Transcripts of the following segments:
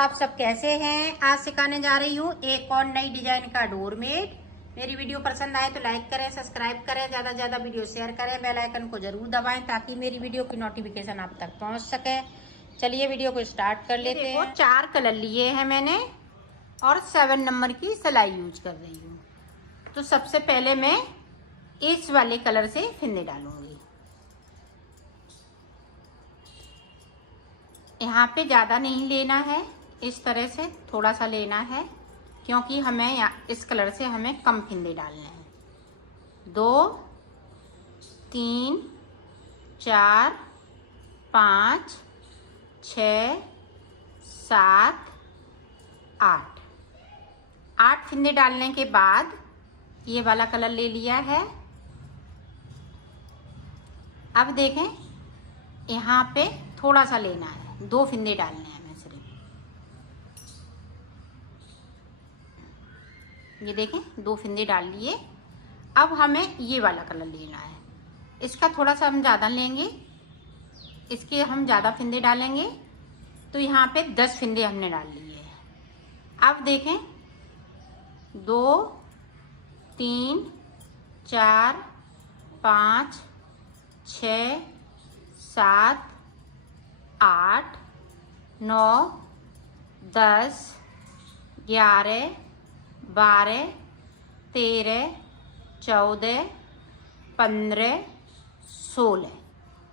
आप सब कैसे हैं। आज सिखाने जा रही हूँ एक और नई डिजाइन का डोरमेट। मेरी वीडियो पसंद आए तो लाइक करें, सब्सक्राइब करें, ज्यादा से ज्यादा वीडियो शेयर करें, बेल आइकन को जरूर दबाएं ताकि मेरी वीडियो की नोटिफिकेशन आप तक पहुंच सके। चलिए वीडियो को स्टार्ट कर लेते हैं। 4 कलर लिए हैं मैंने और 7 नंबर की सिलाई यूज कर रही हूँ। तो सबसे पहले मैं इस वाले कलर से फिंदे डालूंगी। यहाँ पे ज़्यादा नहीं लेना है, इस तरह से थोड़ा सा लेना है क्योंकि हमें इस कलर से हमें कम फिंदे डालने हैं। 2 3 4 5 6 7 8 फिंदे डालने के बाद ये वाला कलर ले लिया है। अब देखें यहाँ पे थोड़ा सा लेना है, 2 फिंदे डालने हैं हमें सिर्फ। ये देखें 2 फिंदे डाल लिए। अब हमें ये वाला कलर लेना है, इसका थोड़ा सा हम ज़्यादा लेंगे, इसके हम ज़्यादा फिंदे डालेंगे। तो यहाँ पे 10 फिंदे हमने डाल लिए हैं। अब देखें 2 3 4 5 6 7 8 9 10 11 12 13 14 15 16।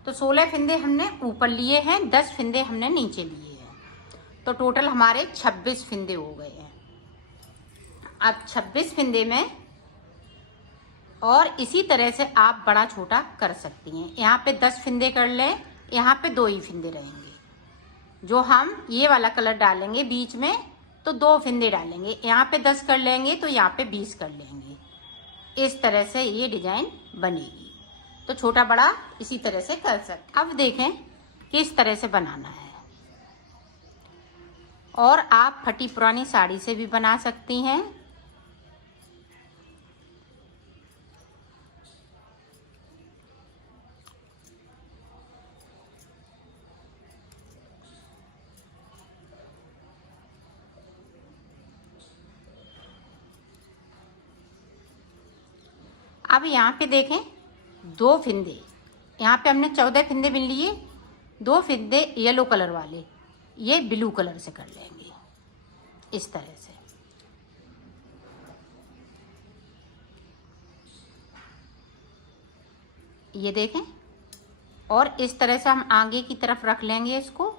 तो 16 फिंदे हमने ऊपर लिए हैं, 10 फिंदे हमने नीचे लिए हैं। तो टोटल हमारे 26 फिंदे हो गए हैं। अब 26 फिंदे में और इसी तरह से आप बड़ा छोटा कर सकती हैं। यहाँ पे 10 फिंदे कर लें, यहाँ पे 2 ही फिंदे रहेंगे। जो हम ये वाला कलर डालेंगे बीच में तो 2 फिंदे डालेंगे, यहाँ पे 10 कर लेंगे तो यहाँ पे 20 कर लेंगे। इस तरह से ये डिजाइन बनेगी। तो छोटा बड़ा इसी तरह से कर सकते। अब देखें किस तरह से बनाना है। और आप फटी पुरानी साड़ी से भी बना सकती हैं। अब यहाँ पे देखें 2 फिंदे, यहाँ पे हमने 14 फिंदे बिन लिए। 2 फिंदे येलो कलर वाले ये ब्लू कलर से कर लेंगे इस तरह से। ये देखें और इस तरह से हम आगे की तरफ रख लेंगे इसको,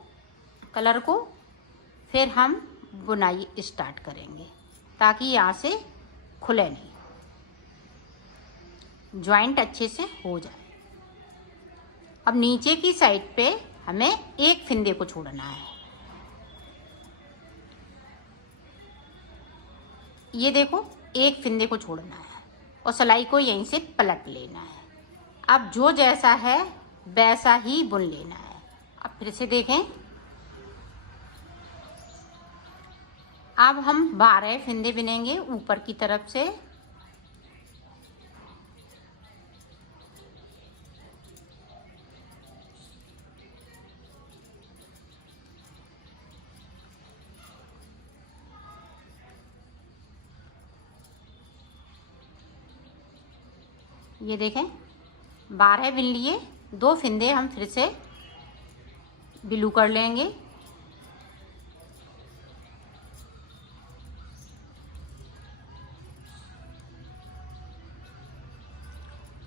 कलर को। फिर हम बुनाई स्टार्ट करेंगे ताकि यहाँ से खुले नहीं, ज्वाइंट अच्छे से हो जाए। अब नीचे की साइड पे हमें 1 फिंदे को छोड़ना है। ये देखो 1 फिंदे को छोड़ना है और सिलाई को यहीं से पलट लेना है। अब जो जैसा है वैसा ही बुन लेना है। अब फिर से देखें, अब हम 12 फिंदे बिनेंगे ऊपर की तरफ से। ये देखें 12 बिन लिए, 2 फिंदे हम फिर से ब्लू कर लेंगे।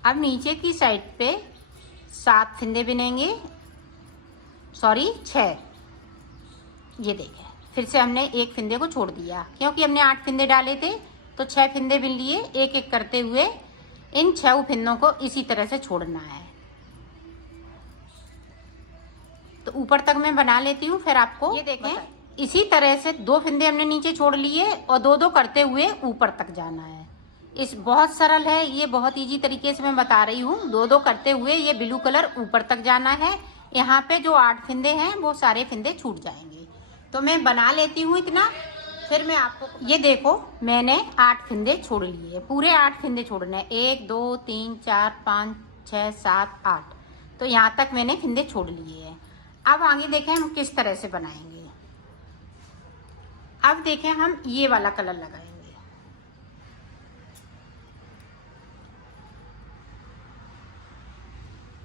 अब नीचे की साइड पे 7 फिंदे बिनेंगे, सॉरी 6। ये देखें फिर से हमने 1 फिंदे को छोड़ दिया क्योंकि हमने 8 फिंदे डाले थे। तो 6 फिंदे बिन लिए, एक एक करते हुए इन 6 फिंदों को इसी तरह से छोड़ना है। तो ऊपर तक मैं बना लेती हूँ फिर आपको। ये देखें इसी तरह से 2 फिंदे हमने नीचे छोड़ लिए और 2-2 करते हुए ऊपर तक जाना है। इस बहुत सरल है, ये बहुत इजी तरीके से मैं बता रही हूँ। 2-2 करते हुए ये ब्लू कलर ऊपर तक जाना है। यहाँ पे जो 8 फिंदे हैं वो सारे फिंदे छूट जाएंगे। तो मैं बना लेती हूँ इतना, फिर मैं आपको। ये देखो मैंने 8 फिंदे छोड़ लिए, पूरे 8 फिंदे छोड़ने हैं। 1 2 3 4 5 6 7 8। तो यहाँ तक मैंने फिंदे छोड़ लिए हैं। अब आगे देखें हम किस तरह से बनाएंगे। अब देखें हम ये वाला कलर लगाएंगे।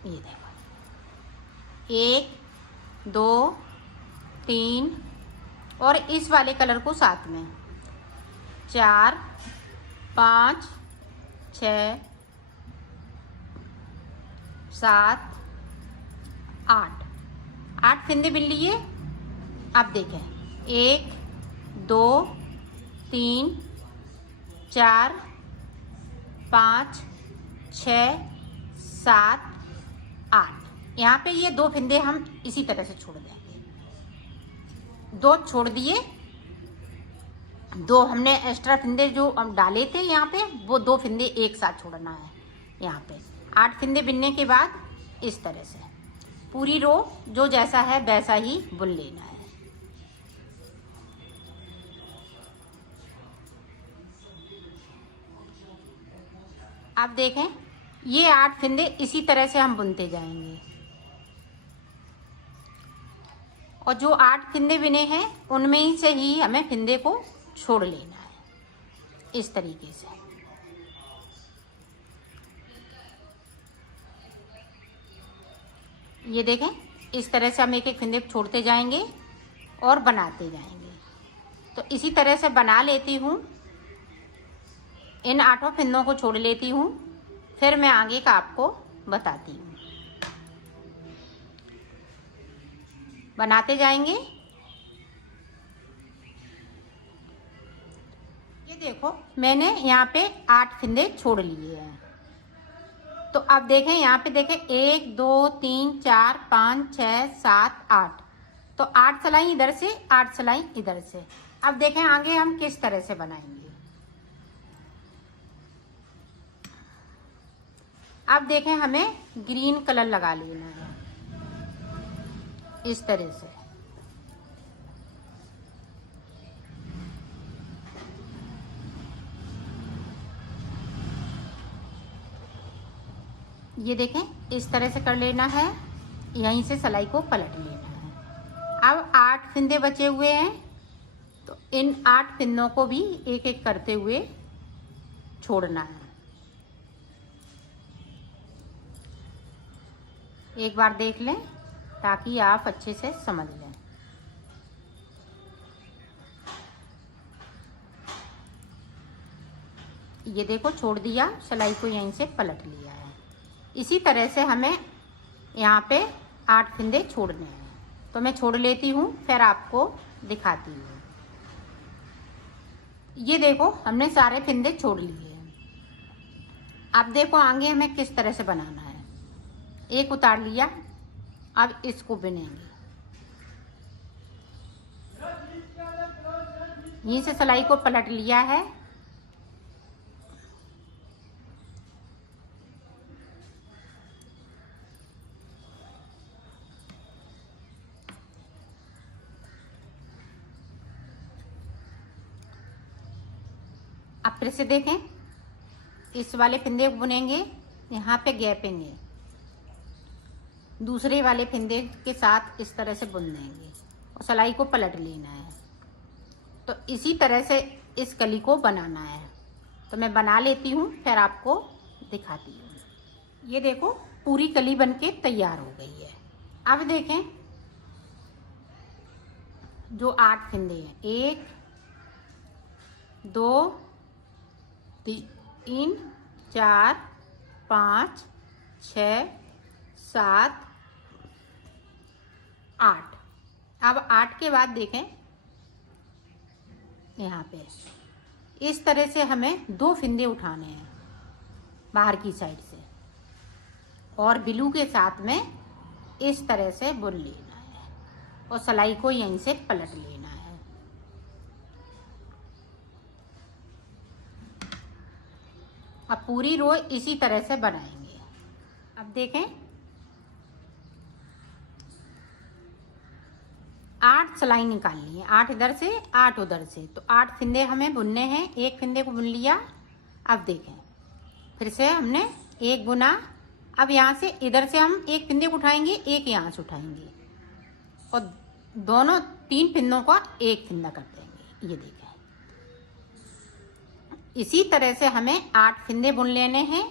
ये देखो, 1 2 3 और इस वाले कलर को साथ में 4 5 6 7 8 फंदे बिन लिए। अब देखें 1 2 3 4 5 6 7 8। यहाँ पे ये 2 फंदे हम इसी तरह से छोड़ देंगे। 2 छोड़ दिए, 2 हमने एक्स्ट्रा फंदे जो हम डाले थे यहाँ पे, वो 2 फंदे एक साथ छोड़ना है। यहाँ पे 8 फंदे बिनने के बाद इस तरह से पूरी रो जो जैसा है वैसा ही बुन लेना है। आप देखें ये 8 फंदे इसी तरह से हम बुनते जाएंगे और जो 8 फंदे बिने हैं उनमें ही से ही हमें फंदे को छोड़ लेना है इस तरीके से। ये देखें इस तरह से हम एक एक फंदे छोड़ते जाएंगे और बनाते जाएंगे। तो इसी तरह से बना लेती हूँ, इन 8 फंदों को छोड़ लेती हूँ, फिर मैं आगे का आपको बताती हूँ। बनाते जाएंगे। ये देखो मैंने यहाँ पे 8 फंदे छोड़ लिए हैं। तो अब देखें यहाँ पे देखें 1 2 3 4 5 6 7 8। तो 8 सिलाई इधर से, 8 सिलाई इधर से। अब देखें आगे हम किस तरह से बनाएंगे। अब देखें हमें ग्रीन कलर लगा लेना है इस तरह से। ये देखें इस तरह से कर लेना है, यहीं से सिलाई को पलट लेना है। अब 8 फंदे बचे हुए हैं, तो इन 8 फंदों को भी एक एक करते हुए छोड़ना है। एक बार देख लें ताकि आप अच्छे से समझ लें। ये देखो छोड़ दिया, सिलाई को यहीं से पलट लिया है। इसी तरह से हमें यहाँ पे 8 फंदे छोड़ने हैं। तो मैं छोड़ लेती हूँ, फिर आपको दिखाती हूँ। ये देखो हमने सारे फंदे छोड़ लिए हैं। अब देखो आगे हमें किस तरह से बनाना है। एक उतार लिया, अब इसको बुनेंगे। यहीं से सिलाई को पलट लिया है। अब फिर से देखें, इस वाले फंदे को बुनेंगे, यहाँ पे गैपेंगे, दूसरे वाले फंदे के साथ इस तरह से बुन देंगे और सिलाई को पलट लेना है। तो इसी तरह से इस कली को बनाना है। तो मैं बना लेती हूँ, फिर आपको दिखाती हूँ। ये देखो पूरी कली बनके तैयार हो गई है। अब देखें जो 8 फंदे हैं, 1 2 3 4 5 6 7 8। अब 8 के बाद देखें यहाँ पे इस तरह से हमें 2 फंदे उठाने हैं बाहर की साइड से और ब्लू के साथ में इस तरह से बुन लेना है और सिलाई को यहीं से पलट लेना है। अब पूरी रो इसी तरह से बनाएंगे। अब देखें 8 सिलाई निकालनी है, 8 इधर से 8 उधर से। तो 8 फंदे हमें बुनने हैं। एक फंदे को बुन लिया। अब देखें फिर से हमने एक बुना। अब यहाँ से इधर से हम एक फंदे को उठाएंगे, एक यहाँ से उठाएंगे और दोनों 3 फंदों का एक फंदा कर देंगे। ये देखें, इसी तरह से हमें 8 फिंदे बुन लेने हैं।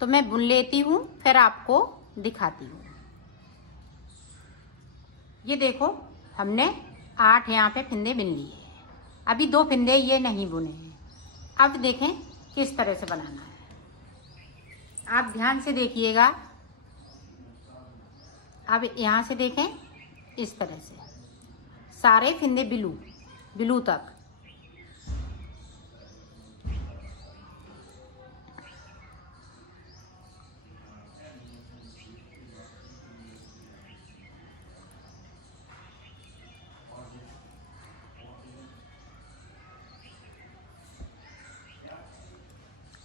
तो मैं बुन लेती हूँ, फिर आपको दिखाती हूँ। ये देखो, हमने 8 यहाँ पे फिंदे बुन लिए। अभी 2 फिंदे ये नहीं बुने हैं। अब देखें किस तरह से बनाना है। आप ध्यान से देखिएगा। अब यहाँ से देखें, इस तरह से सारे फिंदे बिलू तक।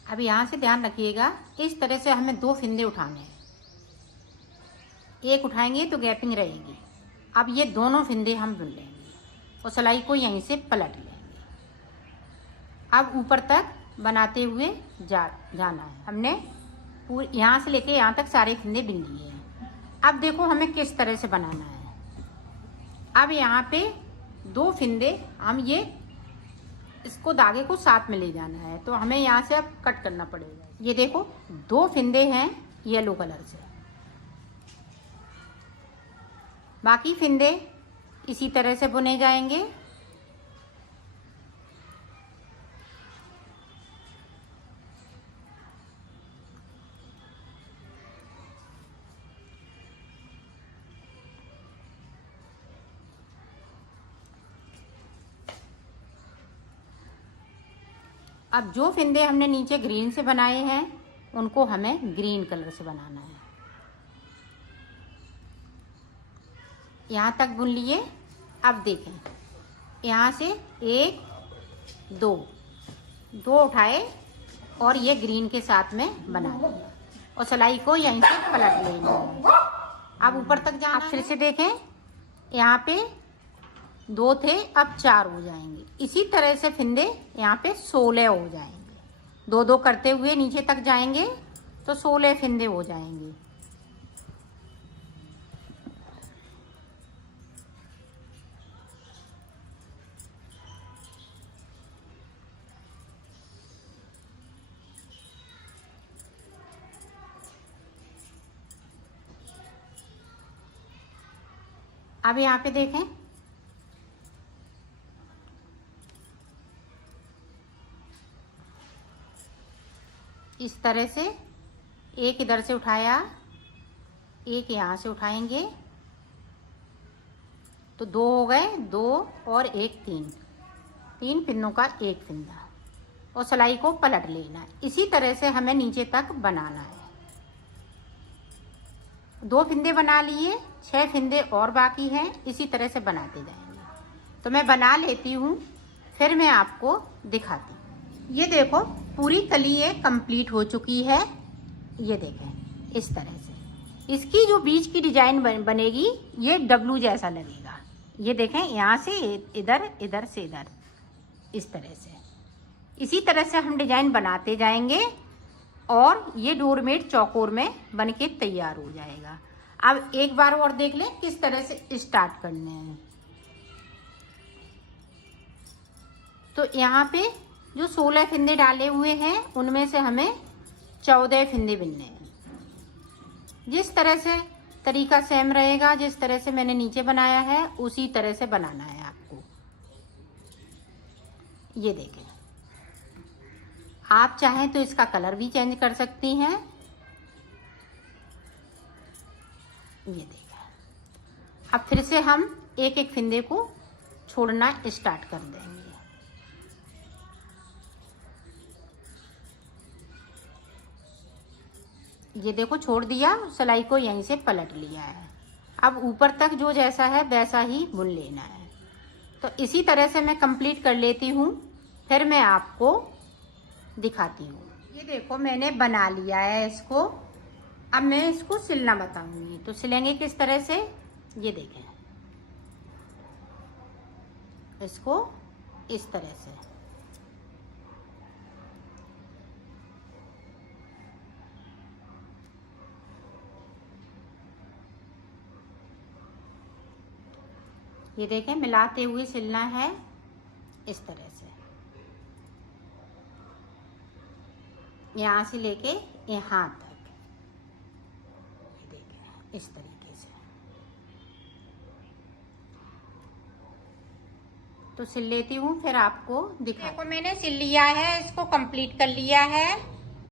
अब यहाँ से ध्यान रखिएगा, इस तरह से हमें 2 फिंदे उठाने हैं। एक उठाएंगे तो गैपिंग रहेगी। अब ये दोनों फिंदे हम बुन लेंगे और सिलाई को यहीं से पलट लेंगे। अब ऊपर तक बनाते हुए जाना है। हमने पूरे यहाँ से लेके यहाँ तक सारे फिंदे बुन लिए हैं। अब देखो हमें किस तरह से बनाना है। अब यहाँ पे 2 फिंदे हम इसको धागे को साथ में ले जाना है, तो हमें यहाँ से अब कट करना पड़ेगा। ये देखो 2 फिंदे हैं येलो कलर से, बाकी फिंदे इसी तरह से बुने जाएंगे। अब जो फिंदे हमने नीचे ग्रीन से बनाए हैं उनको हमें ग्रीन कलर से बनाना है। यहाँ तक बुन लिए। अब देखें, यहाँ से 1 2 उठाए और ये ग्रीन के साथ में बना दिया और सिलाई को यहीं से पलट लेना है। अब ऊपर तक जाना। अब फिर से देखें, यहाँ पे 2 थे, अब 4 हो जाएंगे। इसी तरह से फिंदे यहाँ पे 16 हो जाएंगे। 2 करते हुए नीचे तक जाएंगे तो 16 फिंदे हो जाएंगे। अब यहाँ पे देखें, इस तरह से एक इधर से उठाया, एक यहाँ से उठाएंगे तो 2 हो गए। 2 और 1 3 पिन्नों का 1 फिंदा और सिलाई को पलट लेना है। इसी तरह से हमें नीचे तक बनाना है। 2 फिंदे बना लिए, 6 फिंदे और बाकी हैं। इसी तरह से बनाते जाएंगे। तो मैं बना लेती हूँ, फिर मैं आपको दिखाती हूँ। ये देखो पूरी कली ये कंप्लीट हो चुकी है। ये देखें इस तरह से इसकी जो बीच की डिजाइन बनेगी ये डब्लू जैसा लगेगा। ये देखें, यहाँ से इधर, इधर से इधर, इस तरह से। इसी तरह से हम डिजाइन बनाते जाएंगे और ये डोरमेट चौकोर में बनके तैयार हो जाएगा। अब एक बार और देख लें किस तरह से स्टार्ट करने हैं। तो यहाँ पे जो 16 फिंदे डाले हुए हैं उनमें से हमें 14 फिंदे बुनने हैं। जिस तरह से तरीका सेम रहेगा, जिस तरह से मैंने नीचे बनाया है उसी तरह से बनाना है आपको। ये देखें, आप चाहें तो इसका कलर भी चेंज कर सकती हैं। ये देखें, अब फिर से हम एक एक फिंदे को छोड़ना स्टार्ट कर देंगे। ये देखो छोड़ दिया, सिलाई को यहीं से पलट लिया है। अब ऊपर तक जो जैसा है वैसा ही बुन लेना है। तो इसी तरह से मैं कंप्लीट कर लेती हूँ, फिर मैं आपको दिखाती हूँ। ये देखो मैंने बना लिया है इसको। अब मैं इसको सिलना बताऊंगी। तो सिलेंगे किस तरह से, ये देखें, इसको इस तरह से। ये देखें मिलाते हुए सिलना है। इस तरह से, यहाँ से लेके यहाँ तक, ये देखें इस तरीके से। तो सिल लेती हूँ, फिर आपको दिखा। देखो मैंने सिल लिया है, इसको कंप्लीट कर लिया है।